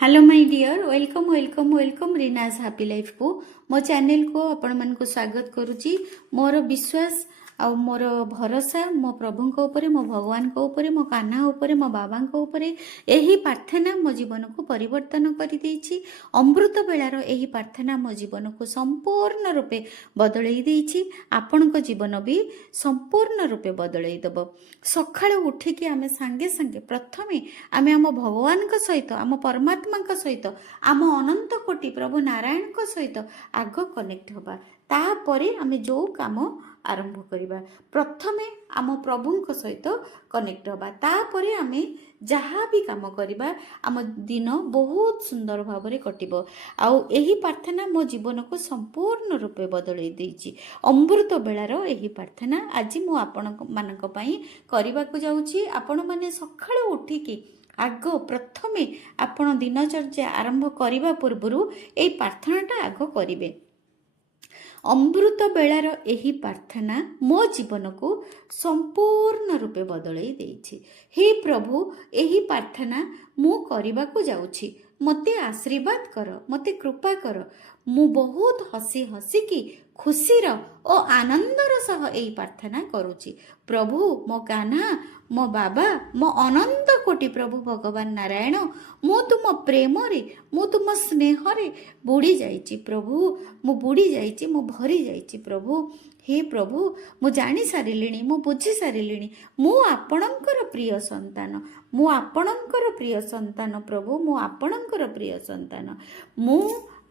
Hello my dear welcome welcome welcome Reena's happy life को मो channel को आपण मन को स्वागत करुच्ची। मोर विश्वास आ मोर भरोसा मो प्रभु को ऊपर मो भगवान को ऊपर मो कान्हा ऊपर मो बाबा को ऊपर यही प्रार्थना मो जीवन को परिवर्तन कर देछि। अमृत बेलार यही प्रार्थना मो जीवन को संपूर्ण रूपे बदलई देछि। आपण को जीवन भी संपूर्ण रूपे बदलई दब। सकाळ उठिकी आमे सांगे सांगे प्रथमे आमे आम भगवान का सहित आम परमात्मा का सहित आम अनंत कोटि प्रभु नारायण का सहित आग कनेक्ट होबा। तापरे आमे जो काम आरंभ करिबा प्रथमे आम प्रभु सहित कनेक्ट होबा। तापरे आमे जहाँ भी काम करिबा आम दिन बहुत सुंदर भाव में कटिबो। आउ एही प्रार्थना मो जीवन को संपूर्ण रूपे बदलई देछि। अमृत बेलार एही प्रार्थना आज मु आपण मानक पई करिबा को जाउछि। आपण माने सकाळ उठिकी आग प्रथमे आपण दिनचर्या आरंभ करने पूर्व यही प्रार्थनाटा आग करेंगे। अमृत बेलार यही प्रार्थना मो जीवन को संपूर्ण रूपे बदलई देछि। हे प्रभु यही प्रार्थना मु करने को जाउछि, मते आशीर्वाद कर, मते कृपा कर। मु बहुत हसी हसी की खुशीर और आनंदर सह यही प्रार्थना करुछि। प्रभु मो कान्हा मो बाबा मो अनंत कोटि प्रभु भगवान नारायण मु तुम प्रेम रे मु तुम स्नेह रे बुड़ी जाइछि। प्रभु मु बुड़ी जाइछि, मु भरी जाइछि। प्रभु हे प्रभु मु जानी सारिलिणी, मु बुझी सारिलिणी। मु आपणकर प्रिय संतान, मु आपणकर प्रिय संतान। प्रभु मु आपणकर प्रिय संतान, मु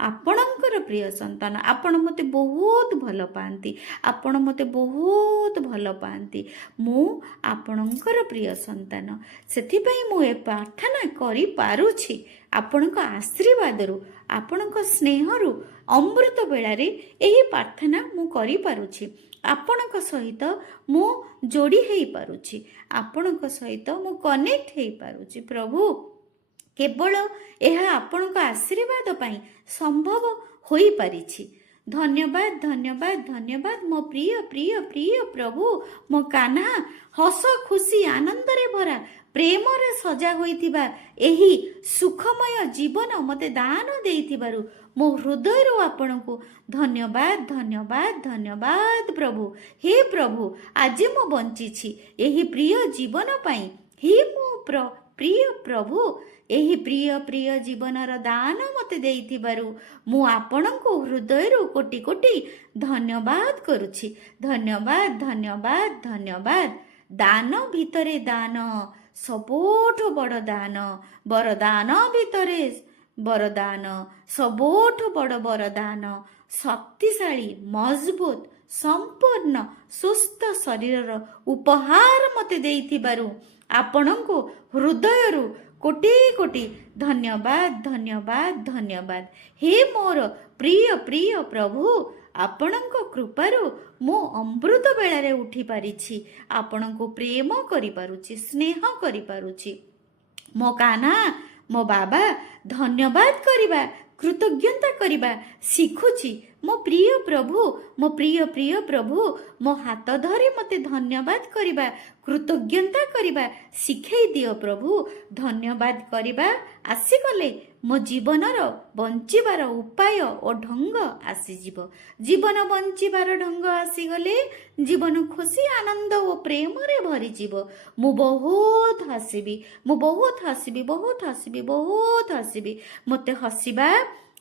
आपणकर प्रिय संतान। आपण मते बहुत भल पाती, आपण मते बहुत भल पाती। मु आपणकर प्रिय संतान, सेथिपई मु ए प्रार्थना करि पारुछि। आपणक आशीर्वाद रु आपणक स्नेह रु अमृत बेलारे एही प्रार्थना मु करि पारुछि। आपणक सहित मु जोड़ी हेई पारुछि, आपणक सहित मु कनेक्ट हेई पारुछि। प्रभु केवल यह आपणक आशीर्वाद पाई संभव होई पारिछि। धन्यवाद धन्यवाद धन्यवाद मो प्रिय प्रिय प्रिय प्रभु मो कान्हा। हस खुशी आनंद रे भरा प्रेम रे सजा होइथिबा एही सुखमय जीवन मते दान देइथिबारु मो हृदय रो आपणको धन्यवाद धन्यवाद धन्यवाद प्रभु। हे प्रभु आज मो बंचिछि एही प्रिय जीवन पाई। हे मो प्रिय प्रभु एही प्रिय प्रिय जीवनर दान मते देइथिबारु मु आपणको हृदय रो कोटि कोटि धन्यवाद करुछि। धन्यवाद धन्यवाद धन्यवाद। दान भितरे दान सबोठो बड़ दान, वरदान भितरे वरदान सबोठो बड़ वरदान। शक्तिशाली मजबूत संपूर्ण सुस्थ शरीर उपहार मते देइथिबारु आपणको हृदय रु कोटि कोटि धन्यवाद धन्यवाद धन्यवाद। हे मोर प्रिय प्रिय प्रभु आपणको कृपारु मो अमृत बेलारे उठी पारिछि। आपणको प्रेम करि पारुछि, स्नेह करि पारुछि। मो कान्हा मो बाबा धन्यवाद करिबा कृतज्ञता करिबा शिखुछि। मो प्रिय प्रभु मो प्रिय प्रिय प्रभु मो हाथ धरी मते धन्यवाद करिबा कृतज्ञता करिबा शिखै दियो प्रभु। धन्यवाद करिबा आसी गले मो जीवनर बंचिबार उपाय और ढंग आसीजिब। जीवन बंचिबार ढंग आसीगले जीवन खुशी आनंद और प्रेम रे भरी जीव। मु बहुत हसीबी, मु बहुत हसीबी, बहुत हसीबी, बहुत हसीबी। मते हसीबा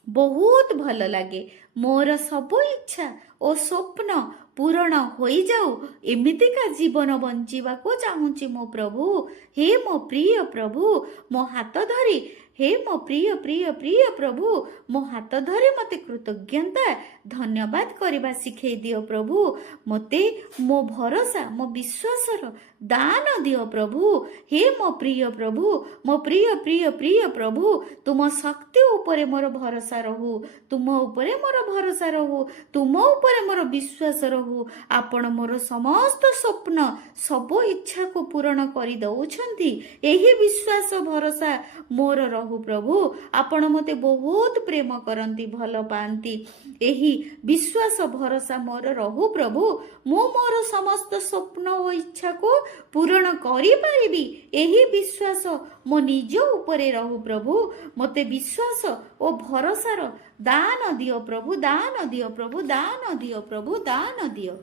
बहुत भल लगे। मोर सब इच्छा और स्वप्न पूरण हो जाऊ एमितिका जीवन बंचिबा को चाहूँची मो प्रभु। हे मो प्रिय प्रभु मो हाथ धरी, हे मो प्रिय प्रिय प्रिय प्रभु मो हाथ धरी मते कृतज्ञता धन्यवाद करबा शिखै दियो प्रभु। मते मो भरोसा मो विश्वासर दान दियो प्रभु। हे मो प्रिय प्रभु मो प्रिय प्रिय प्रिय प्रभु तुम शक्ति उपरे मोर भरोसा रहू, तुम उपरे मोर भरोसा रहू, तुम उपरे मोर विश्वास रहू। आपण मोर समस्त स्वप्न सब इच्छा को पूर्ण करि दउछंती एही विश्वास भरोसा मोर रहू प्रभु। आपण मते बहुत प्रेम करंती, भल पांती। एही विश्वास भरोसा मोर रहू प्रभु। मो मोर समस्त स्वप्न और इच्छा को ପୂରଣ କରିପାରିବି ଏହି ବିଶ୍ୱାସ ମୋ ନିଜ ଉପରେ ରହୁ ପ୍ରଭୁ। ମୋତେ ବିଶ୍ୱାସ ଓ ଭରସାର ଦାନ ଦିଅ ପ୍ରଭୁ, ଦାନ ଦିଅ ପ୍ରଭୁ, ଦାନ ଦିଅ ପ୍ରଭୁ, ଦାନ ଦିଅ।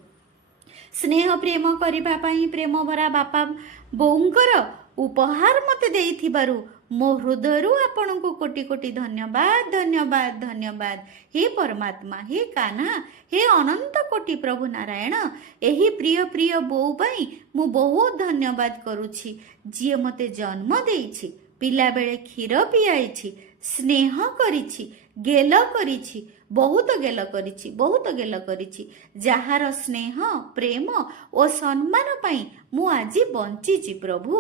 ସ୍ନେହ ପ୍ରେମ କରିବା ପାଇଁ ପ୍ରେମ ଭରା ବାପା ବୋଉଙ୍କର ଉପହାର ମୋତେ ଦେଇଥିବାରୁ ମୋ ହୃଦୟରୁ ଆପଣଙ୍କୁ କୋଟି କୋଟି ଧନ୍ୟବାଦ, ଧନ୍ୟବାଦ, ଧନ୍ୟବାଦ। ହେ ପରମାତ୍ମା, ହେ କାହ୍ନା, ହେ ଅନନ୍ତ କୋଟି ପ୍ରଭୁ ନାରାୟଣ, ଏହି ପ୍ରିୟ ପ୍ରିୟ ବୋଉ ପାଇଁ ମୁଁ ବହୁତ ଧନ୍ୟବାଦ କରୁଛି, ଯିଏ ମୋତେ ଜନ୍ମ ଦେଇଛି, ପିଲାବେଳେ କ୍ଷୀର ପିଆଇଛି, ସ୍ନେହ କରିଛି, ଗେଲ କରିଛି, ବହୁତ ଗେଲ କରିଛି, ବହୁତ ଗେଲ କରିଛି, ଯାହାର ସ୍ନେହ ପ୍ରେମ ଓ ସମ୍ମାନ ପାଇଁ ମୁଁ ଆଜି ବଞ୍ଚିଛି ପ୍ରଭୁ।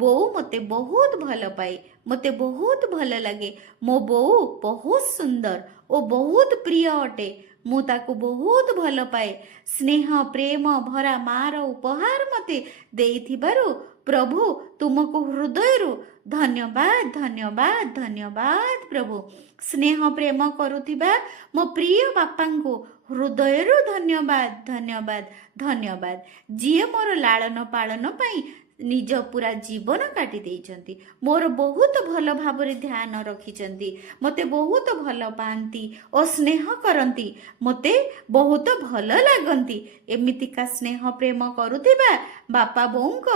ବୋଉ ମୋତେ ବହୁତ ଭଲ ପାଏ, ମୋତେ ବହୁତ ଭଲ ଲାଗେ। ମୋ ବୋଉ ବହୁତ ସୁନ୍ଦର ଓ ବହୁତ ପ୍ରିୟ ଅଟେ। ମୁଁ ତାକୁ ବହୁତ ଭଲ ପାଏ। ସ୍ନେହ ପ୍ରେମ ଭରା ମାର ଉପହାର ମୋତେ ଦେଇଥିବାରୁ ପ୍ରଭୁ ତୁମକୁ ହୃଦୟରୁ ଧନ୍ୟବାଦ, ଧନ୍ୟବାଦ, ଧନ୍ୟବାଦ ପ୍ରଭୁ। ସ୍ନେହ ପ୍ରେମ କରୁଥିବା ମୋ ପ୍ରିୟ ବାପାଙ୍କୁ ହୃଦୟରୁ ଧନ୍ୟବାଦ, ଧନ୍ୟବାଦ, ଧନ୍ୟବାଦ, ଯିଏ ମୋର ଲାଳନ ପାଳନ ପାଇଁ ନିଜ ପୁରା ଜୀବନ କାଟି ଦେଇଛନ୍ତି, ମୋର ବହୁତ ଭଲ ଭାବରେ ଧ୍ୟାନ ରଖିଛନ୍ତି, ମୋତେ ବହୁତ ଭଲ ପାଆନ୍ତି ଓ ସ୍ନେହ କରନ୍ତି, ମୋତେ ବହୁତ ଭଲ ଲାଗନ୍ତି। ଏମିତିକା ସ୍ନେହ ପ୍ରେମ କରୁଥିବା ବାପା ବୋଉଙ୍କ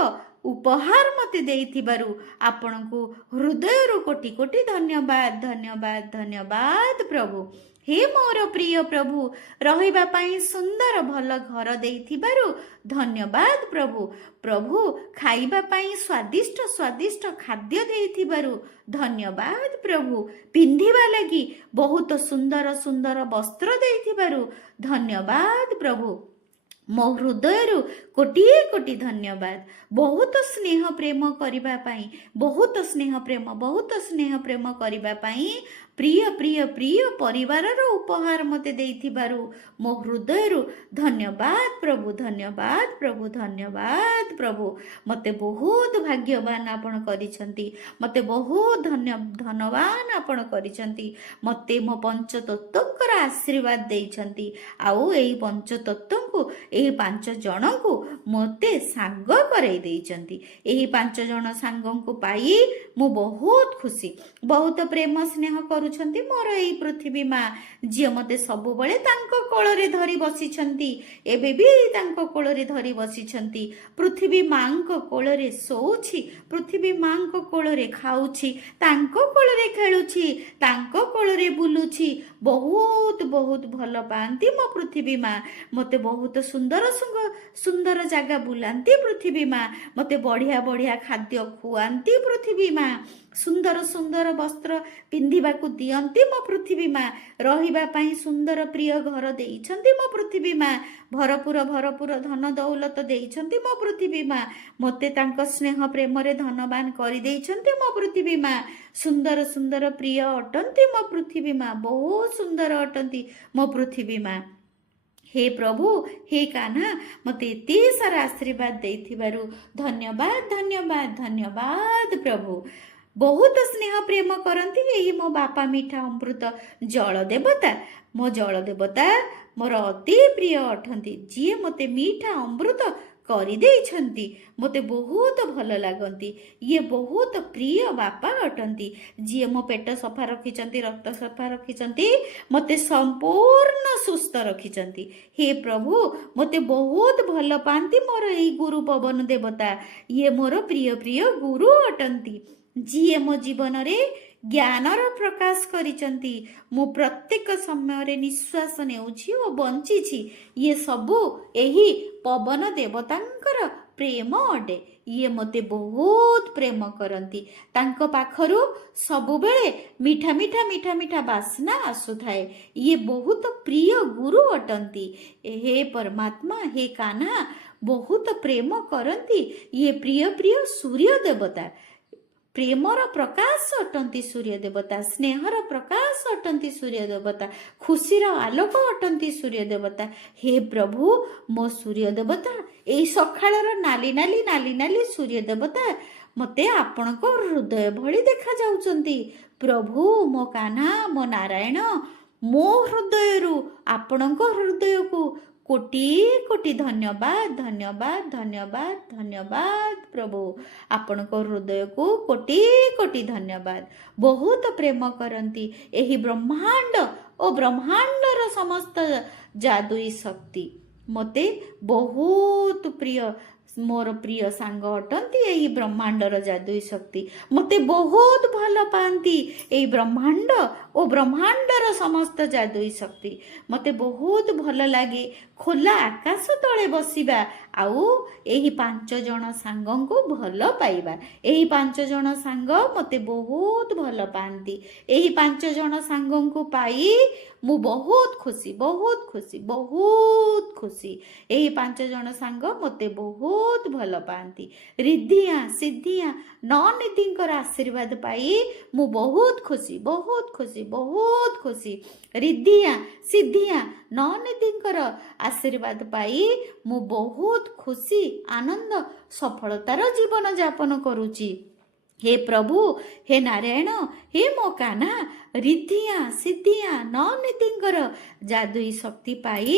ଉପହାର ମୋତେ ଦେଇଥିବାରୁ ଆପଣଙ୍କୁ ହୃଦୟରୁ କୋଟି କୋଟି ଧନ୍ୟବାଦ, ଧନ୍ୟବାଦ, ଧନ୍ୟବାଦ ପ୍ରଭୁ। ହେ ମୋର ପ୍ରିୟ ପ୍ରଭୁ, ରହିବା ପାଇଁ ସୁନ୍ଦର ଭଲ ଘର ଦେଇଥିବାରୁ ଧନ୍ୟବାଦ ପ୍ରଭୁ। ପ୍ରଭୁ ଖାଇବା ପାଇଁ ସ୍ୱାଦିଷ୍ଟ ସ୍ୱାଦିଷ୍ଟ ଖାଦ୍ୟ ଦେଇଥିବାରୁ ଧନ୍ୟବାଦ ପ୍ରଭୁ। ପିନ୍ଧିବା ଲାଗି ବହୁତ ସୁନ୍ଦର ସୁନ୍ଦର ବସ୍ତ୍ର ଦେଇଥିବାରୁ ଧନ୍ୟବାଦ ପ୍ରଭୁ। ମୋ ହୃଦୟରୁ କୋଟିଏ କୋଟି ଧନ୍ୟବାଦ। ବହୁତ ସ୍ନେହ ପ୍ରେମ କରିବା ପାଇଁ, ବହୁତ ସ୍ନେହ ପ୍ରେମ, ବହୁତ ସ୍ନେହ ପ୍ରେମ କରିବା ପାଇଁ ପ୍ରିୟ ପ୍ରିୟ ପ୍ରିୟ ପରିବାରର ଉପହାର ମୋତେ ଦେଇଥିବାରୁ ମୋ ହୃଦୟରୁ ଧନ୍ୟବାଦ ପ୍ରଭୁ, ଧନ୍ୟବାଦ ପ୍ରଭୁ, ଧନ୍ୟବାଦ ପ୍ରଭୁ। ମୋତେ ବହୁତ ଭାଗ୍ୟବାନ ଆପଣ କରିଛନ୍ତି, ମୋତେ ବହୁତ ଧନବାନ ଆପଣ କରିଛନ୍ତି। ମୋତେ ମୋ ପଞ୍ଚତତ୍ତ୍ୱଙ୍କର ଆଶୀର୍ବାଦ ଦେଇଛନ୍ତି, ଆଉ ଏଇ ପଞ୍ଚତତ୍ତ୍ୱଙ୍କୁ, ଏହି 5 ଜଣଙ୍କୁ ମୋତେ ସାଙ୍ଗ କରେଇ ଦେଇଛନ୍ତି। ଏହି 5 ଜଣ ସାଙ୍ଗଙ୍କୁ ପାଇ ମୁଁ ବହୁତ ଖୁସି। ବହୁତ ପ୍ରେମ ସ୍ନେହ କରୁଛନ୍ତି ମୋର ଏଇ ପୃଥିବୀ ମା, ଯିଏ ମୋତେ ସବୁବେଳେ ତାଙ୍କ କୋଳରେ ଧରି ବସିଛନ୍ତି, ଏବେ ବି ତାଙ୍କ କୋଳରେ ଧରି ବସିଛନ୍ତି। ପୃଥିବୀ ମାଙ୍କ କୋଳରେ ଶୋଉଛି, ପୃଥିବୀ ମାଙ୍କ କୋଳରେ ଖାଉଛି, ତାଙ୍କ କୋଳରେ ଖେଳୁଛି, ତାଙ୍କ କୋଳରେ ବୁଲୁଛି। ବହୁତ ବହୁତ ଭଲ ପାଆନ୍ତି ମୋ ପୃଥିବୀ ମା। ମୋତେ ବହୁତ ସୁନ୍ଦର ସୁନ୍ଦର ଜାଗା ବୁଲାନ୍ତି ପୃଥିବୀ ମା। ମୋତେ ବଢ଼ିଆ ବଢ଼ିଆ ଖାଦ୍ୟ ଖୁଆନ୍ତି ପୃଥିବୀ ମା। ସୁନ୍ଦର ସୁନ୍ଦର ବସ୍ତ୍ର ପିନ୍ଧିବାକୁ ଦିଅନ୍ତି ମୋ ପୃଥିବୀ ମା। ରହିବା ପାଇଁ ସୁନ୍ଦର ପ୍ରିୟ ଘର ଦେଇଛନ୍ତି ମୋ ପୃଥିବୀ ମା। ଭରପୁର ଭରପୁର ଧନ ଦୌଲତ ଦେଇଛନ୍ତି ମୋ ପୃଥିବୀ ମା। ମୋତେ ତାଙ୍କ ସ୍ନେହ ପ୍ରେମରେ ଧନବାନ କରିଦେଇଛନ୍ତି ମୋ ପୃଥିବୀ ମା। ସୁନ୍ଦର ସୁନ୍ଦର ପ୍ରିୟ ଅଟନ୍ତି ମୋ ପୃଥିବୀ ମା, ବହୁତ ସୁନ୍ଦର ଅଟନ୍ତି ମୋ ପୃଥିବୀ ମା। ହେ ପ୍ରଭୁ, ହେ କାହ୍ନା, ମୋତେ ଏତେ ସାରା ଆଶୀର୍ବାଦ ଦେଇଥିବାରୁ ଧନ୍ୟବାଦ, ଧନ୍ୟବାଦ, ଧନ୍ୟବାଦ ପ୍ରଭୁ। ବହୁତ ସ୍ନେହ ପ୍ରେମ କରନ୍ତି ଏହି ମୋ ବାପା ମିଠା ଅମୃତ ଜଳ ଦେବତା। ମୋ ଜଳ ଦେବତା ମୋର ଅତି ପ୍ରିୟ ଅଟନ୍ତି, ଯିଏ ମୋତେ ମିଠା ଅମୃତ କରିଦେଇଛନ୍ତି। ମୋତେ ବହୁତ ଭଲ ଲାଗନ୍ତି। ଇଏ ବହୁତ ପ୍ରିୟ ବାପା ଅଟନ୍ତି, ଯିଏ ମୋ ପେଟ ସଫା ରଖିଛନ୍ତି, ରକ୍ତ ସଫା ରଖିଛନ୍ତି, ମୋତେ ସମ୍ପୂର୍ଣ୍ଣ ସୁସ୍ଥ ରଖିଛନ୍ତି। ହେ ପ୍ରଭୁ, ମୋତେ ବହୁତ ଭଲ ପାଆନ୍ତି ମୋର ଏଇ ଗୁରୁ ପବନ ଦେବତା। ଇଏ ମୋର ପ୍ରିୟ ପ୍ରିୟ ଗୁରୁ ଅଟନ୍ତି, ଯିଏ ମୋ ଜୀବନରେ ଜ୍ଞାନର ପ୍ରକାଶ କରିଛନ୍ତି। ମୁଁ ପ୍ରତ୍ୟେକ ସମୟରେ ନିଶ୍ୱାସ ନେଉଛି ଓ ବଞ୍ଚିଛି। ଇଏ ସବୁ ଏହି ପବନ ଦେବତାଙ୍କର ପ୍ରେମ ଅଟେ। ଇଏ ମୋତେ ବହୁତ ପ୍ରେମ କରନ୍ତି। ତାଙ୍କ ପାଖରୁ ସବୁବେଳେ ମିଠା ମିଠା ମିଠା ମିଠା ବାସ୍ନା ଆସୁଥାଏ। ଇଏ ବହୁତ ପ୍ରିୟ ଗୁରୁ ଅଟନ୍ତି। ହେ ପରମାତ୍ମା, ହେ କାହ୍ନା, ବହୁତ ପ୍ରେମ କରନ୍ତି। ଇଏ ପ୍ରିୟ ପ୍ରିୟ ସୂର୍ଯ୍ୟ ଦେବତା। ପ୍ରେମର ପ୍ରକାଶ ଅଟନ୍ତି ସୂର୍ଯ୍ୟ ଦେବତା, ସ୍ନେହର ପ୍ରକାଶ ଅଟନ୍ତି ସୂର୍ଯ୍ୟ ଦେବତା, ଖୁସିର ଆଲୋକ ଅଟନ୍ତି ସୂର୍ଯ୍ୟ ଦେବତା। ହେ ପ୍ରଭୁ, ମୋ ସୂର୍ଯ୍ୟ ଦେବତା, ଏଇ ସକାଳର ନାଲି ନାଲି ନାଲି ନାଲି ସୂର୍ଯ୍ୟ ଦେବତା ମୋତେ ଆପଣଙ୍କ ହୃଦୟ ଭଳି ଦେଖାଯାଉଛନ୍ତି। ପ୍ରଭୁ, ମୋ କାହ୍ନା, ମୋ ନାରାୟଣ, ମୋ ହୃଦୟରୁ ଆପଣଙ୍କ ହୃଦୟକୁ କୋଟି କୋଟି ଧନ୍ୟବାଦ ଧନ୍ୟବାଦ ଧନ୍ୟବାଦ ଧନ୍ୟବାଦ ପ୍ରଭୁ। ଆପଣଙ୍କ ହୃଦୟକୁ କୋଟି କୋଟି ଧନ୍ୟବାଦ। ବହୁତ ପ୍ରେମ କରନ୍ତି ଏହି ବ୍ରହ୍ମାଣ୍ଡ ଓ ବ୍ରହ୍ମାଣ୍ଡର ସମସ୍ତ ଯାଦୁଇ ଶକ୍ତି। ମୋତେ ବହୁତ ପ୍ରିୟ, ମୋର ପ୍ରିୟ ସାଙ୍ଗ ଅଟନ୍ତି ଏହି ବ୍ରହ୍ମାଣ୍ଡର ଯାଦୁଇ ଶକ୍ତି। ମୋତେ ବହୁତ ଭଲ ପାଆନ୍ତି ଏହି ବ୍ରହ୍ମାଣ୍ଡ ଓ ବ୍ରହ୍ମାଣ୍ଡର ସମସ୍ତ ଯାଦୁଇ ଶକ୍ତି। ମୋତେ ବହୁତ ଭଲ ଲାଗେ ଖୋଲା ଆକାଶ ତଳେ ବସିବା ଆଉ ଏହି 5 ଜଣ ସାଙ୍ଗଙ୍କୁ ଭଲ ପାଇବା। ଏହି 5 ଜଣ ସାଙ୍ଗ ମୋତେ ବହୁତ ଭଲ ପାଆନ୍ତି। ଏହି 5 ଜଣ ସାଙ୍ଗଙ୍କୁ ପାଇ ମୁଁ ବହୁତ ଖୁସି, ବହୁତ ଖୁସି, ବହୁତ ଖୁସି। ଏହି 5 ଜଣ ସାଙ୍ଗ ମୋତେ ବହୁତ ଭଲ ପାଆନ୍ତି। ରିଦ୍ଧିଆ ସିଦ୍ଧିଆ ନନିଧିଙ୍କର ଆଶୀର୍ବାଦ ପାଇ ମୁଁ ବହୁତ ଖୁସି, ବହୁତ ଖୁସି, ବହୁତ ଖୁସି। ରିଦ୍ଧିଆ ସିଦ୍ଧିଆ ନନିଧିଙ୍କର ଆଶୀର୍ବାଦ ପାଇ ମୁଁ ବହୁତ ଖୁସି, ଆନନ୍ଦ, ସଫଳତାର ଜୀବନ ଯାପନ କରୁଛି। हे प्रभु, हे नारायण, हे मो कान्हा, रिद्धिया सिद्धिया ननिधिंकर जादुई शक्ति पाई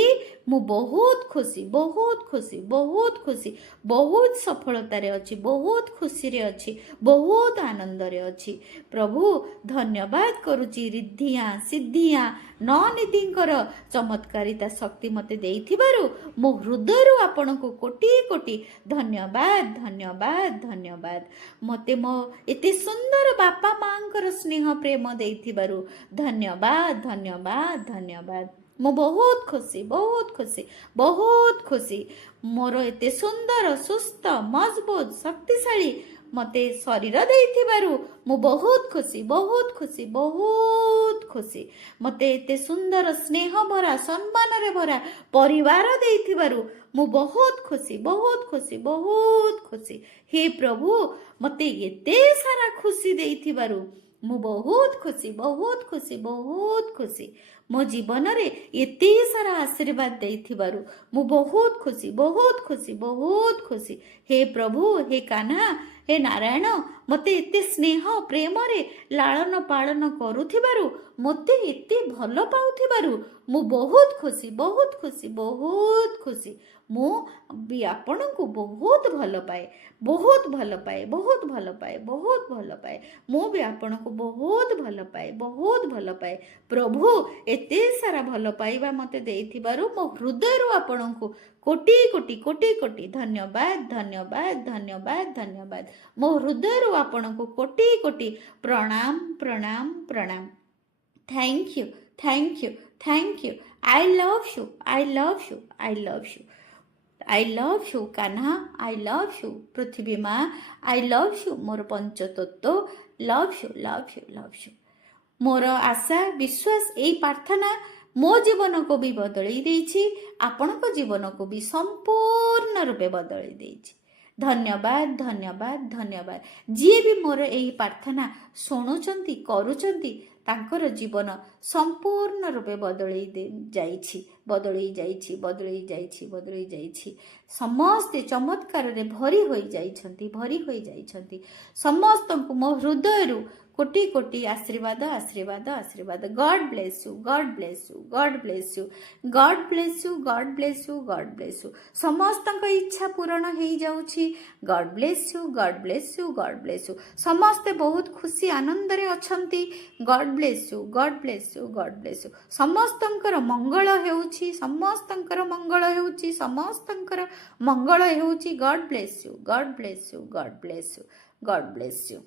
मु बहुत खुशी, बहुत खुशी, बहुत खुशी, बहुत सफलतारे अच्छी, बहुत खुशी रे अच्छी, बहुत आनंद रे अच्छी। प्रभु धन्यवाद करुची रिद्धिया सिद्धिया ननिधिंकर चमत्कारिता शक्ति मते देइथिबारु मो हृदयरु आपनकु कोटि कोटि धन्यवाद धन्यवाद धन्यवाद। मते मो एते सुंदर बापा मांकर स्नेह प्रेम देइथिबारु धन्यवाद धन्यवाद धन्यवाद। मो बहुत खुशी, बहुत खुशी, बहुत खुशी। मोर एते सुंदर सुस्थ मजबूत शक्तिशाली मते शरीर देइथिबारु मु बहुत खुशी, बहुत खुशी, बहुत खुशी। मते एते सुंदर स्नेह भरा सम्मान रे भरा परिवार देइथिबारु मु बहुत खुशी, बहुत खुशी, बहुत खुशी। हे प्रभु मते एते सारा खुशी देइथिबारु मु बहुत खुशी, बहुत खुशी, बहुत खुशी। मो जीवन रे एते सारा आशीर्वाद देइथिबारु मु बहुत खुशी, बहुत खुशी, बहुत खुशी। हे प्रभु, हे कान्हा, हे नारायण, मते एते स्नेह प्रेम रे लालन पालन करुथिबारु मते एते भल पाउथिबारु मु बहुत खुशी, बहुत खुशी, बहुत खुशी। मु भी आपनकु बहुत भल पाए, बहुत भल पाए, बहुत भल पाए, बहुत भल पाए। मु भी आपनकु बहुत भल पाए, बहुत भल पाए। प्रभु एते सारा भल पाइबा मते देइथिबारु मो हृदयरु आपनकु कोटि कोटि कोटि कोटि धन्यवाद धन्यवाद धन्यवाद धन्यवाद। मो हृदयरु आपनकु कोटि कोटि प्रणाम प्रणाम प्रणाम। Thank you thank you thank you. I love you I love you I love you I love you Kanha, I love you पृथ्वी माँ, आई लव यू मोर पंचतत्व, love you love you love you. मोर आशा विश्वास यही प्रार्थना मो जीवन को भी बदलई देछि, आपनको जीवन को भी संपूर्ण रूपे बदलई देछि। धन्यवाद धन्यवाद धन्यवाद। जी भी मोर यही प्रार्थना शुणुचंती करूचंती तांकर जीवन संपूर्ण रूपे बदलई जाइछि, बदलई जाइछि, बदलई जाइछि, बदलई जाइछि। समस्ते चमत्कार रे भरी होई जाइछंती, भरी होई जाइछंती। समस्तंकु मो हृदयरु कोटि कोटि आशीर्वाद आशीर्वाद आशीर्वाद। God bless you, God bless you, God bless you, God bless you, God bless you, God bless you. समस्तंक इच्छा पूर्ण हो जाउछि। God bless you, God bless you, God bless you. समस्ते बहुत खुशी आनंद रे अछंती। God bless you, God bless you, God bless you. समस्तंकर मंगल हेउछि, समस्तंकर मंगल हेउछि, समस्तंकर मंगल हेउछि। God bless you, God bless you, God bless you, God bless you.